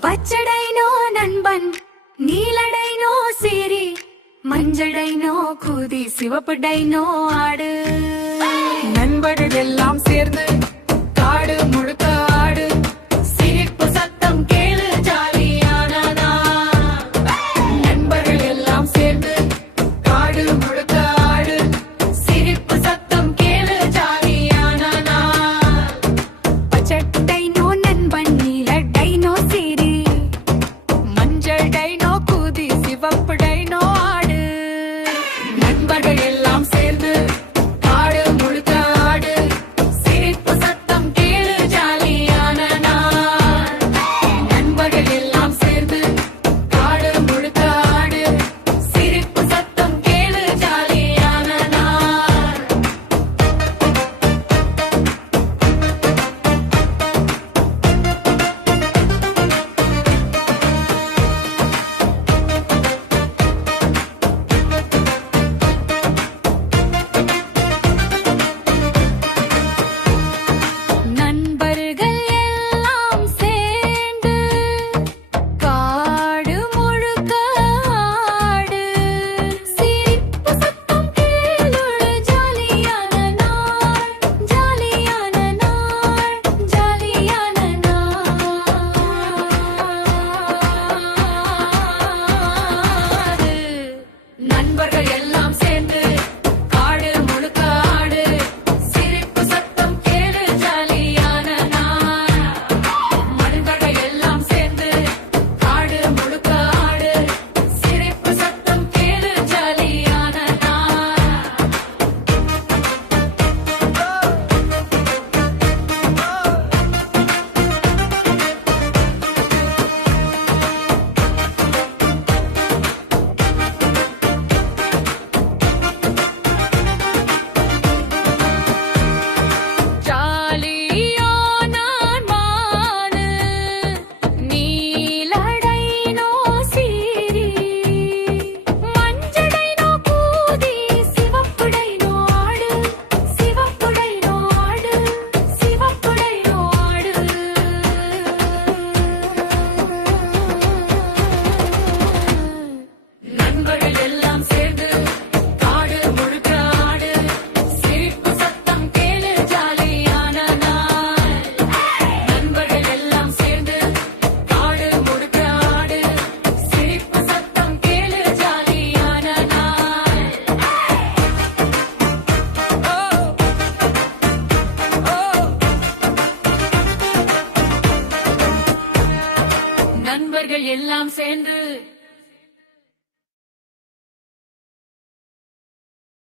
பச்சடைனோ நண்பன், நீலடைனோ சீரி, மஞ்சடைனோ கூதி, சிவப்புடைனோ ஆடு. நண்பர்கள் எல்லாம் சேர்ந்து காடு முழுக்க ஆடு. சிரிப்பு சத்தம் கேளு ஜாலியானதா. நண்பர்கள் எல்லாம் சேர்ந்து காடு முழுக்க ஆடு. சிரிப்பு சத்தம் கேளு ஜாலியானதா. பச்சடைனோ நண்பன், நீலடைனோ சீரி, மஞ்சடைனோ கூதி, சிவப்புடைனோ ஆடு. நண்பர்கள் எல்லாம் சேர்ந்து காடு முழுக்க ஆடு. சிரிப்பு சத்தம் கேளு ஜாலியானதா. நண்பர்கள் எல்லாம் சேர்ந்து காடு முழுக்க ஆடு. சிரிப்பு சத்தம் கேளு ஜாலியானதா. நண்பர்கள் எல்லாம் சேர்ந்து காடு முழுக்க ஆடு. சிரிப்பு சத்தம் கேளு ஜாலியான நாள், ஜாலியான நாள், ஜாலியான நாள். நண்பர்கள் எல்லாம் சேர்ந்து காடு முழுக்க ஆடு. சிரிப்பு சத்தம் கேளு ஜாலியான நாள். மனிதர்கள் எல்லாம் சேர்ந்து காடு முழுக்க ஆடு. சிரிப்பு சத்தம் கேளு ஜாலியான நாள். ஜாலியோ நான் மானு, நீலடைனோ சீரி, மஞ்சடைனோ கூதி, சிவப்புடைனோ ஆடு. சிவப்புடைனோ ஆடு, சிவப்புடைனோ ஆடு. நண்பர்கள் எல்லாம் சேர்ந்து காடு முழுக்க ஆடு. சிரிப்பு சத்தம் கேளு ஜாலியான நாள். நண்பர்கள் எல்லாம் சேர்ந்து காடு முழுக்க ஆடு. சிரிப்பு சத்தம் கேளு ஜாலியான நாள். நண்பர்கள் எல்லாம் சேர்ந்து